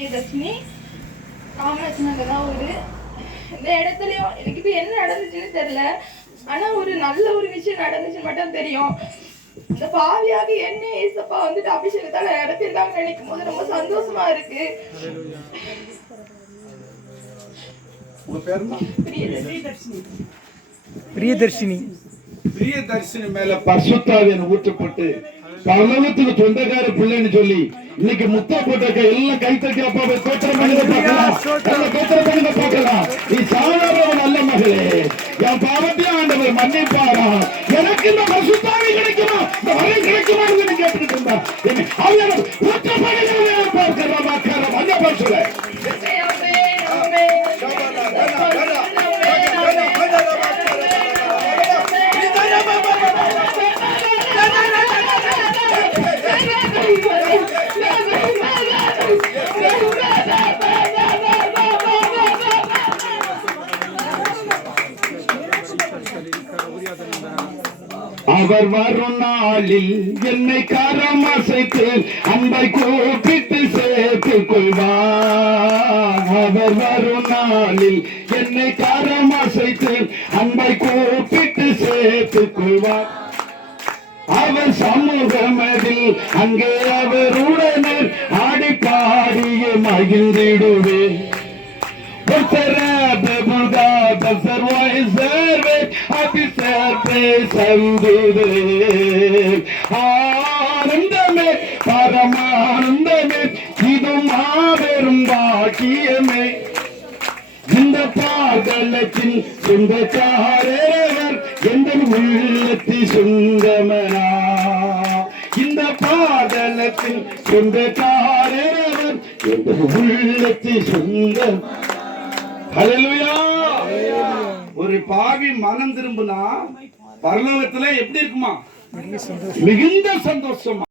தர்ஷினி காமராஜ் தான் ஒரு இந்த இடத்துலயும் எனக்கு இப்ப என்ன நடந்துச்சுன்னு தெரியல. ஆனா ஒரு நல்ல ஒரு விஷயம் நடந்துச்சுன்னு மட்டும் தெரியும். இந்த பாவியாக என்ன ஏசப்பா வந்துட்டு அபிஷேகத்தால நடத்திருக்காங்கன்னு நினைக்கும் போது ரொம்ப சந்தோஷமா இருக்கு. பிரியதர்ஷினி மேல பரிசுத்தாவியான ஊற்றப்பட்டு பரலோகத்துக்கு சொந்தக்கார பிள்ளைன்னு சொல்லி இன்னைக்கு முத்தா போட்டிருக்க எல்லாம் கைத்தட்டி அப்பாவை கோத்திரம் பண்ணுங்க பார்க்கலாம். நீ சாதாரண நல்ல மகளே, என் பாவத்தையும் ஆண்டவர் மன்னிப்பாரா, எனக்கு இந்த பரிசுத்தாவி கிடைக்குமா, இந்த வரை கிடைக்குமா கேட்டுட்டு இருந்தா அவர் வரும் நாளில் என்னை கரம் அசைத்து அன்பை கூப்பிட்டு சேர்த்துக் கொள்வார். அவர் வரும் நாளில் என்னை கரம் அசைத்து அன்பை கூப்பிட்டு சேர்த்துக் கொள்வார். அவர் சமூகமதில் அங்கே அவருடனே ஆடி பாடிய மகிழ்ந்திடுவேன். ஆனந்தமே பரமானந்தமே இது மாபெரும் பாக்கியமே. இந்த பாதலத்தின் சொந்தக்காரர் எந்த உள்ளத்தி சொந்தமனா, இந்த பாதலத்தின் சொந்தக்காரர் எந்த உள்ளத்தி சொந்தம். ஹல்லேலூயா. ஒரு பாவி மனம் திரும்பினா பரலோகத்துல எப்படி இருக்குமா? மிகுந்த சந்தோஷமா.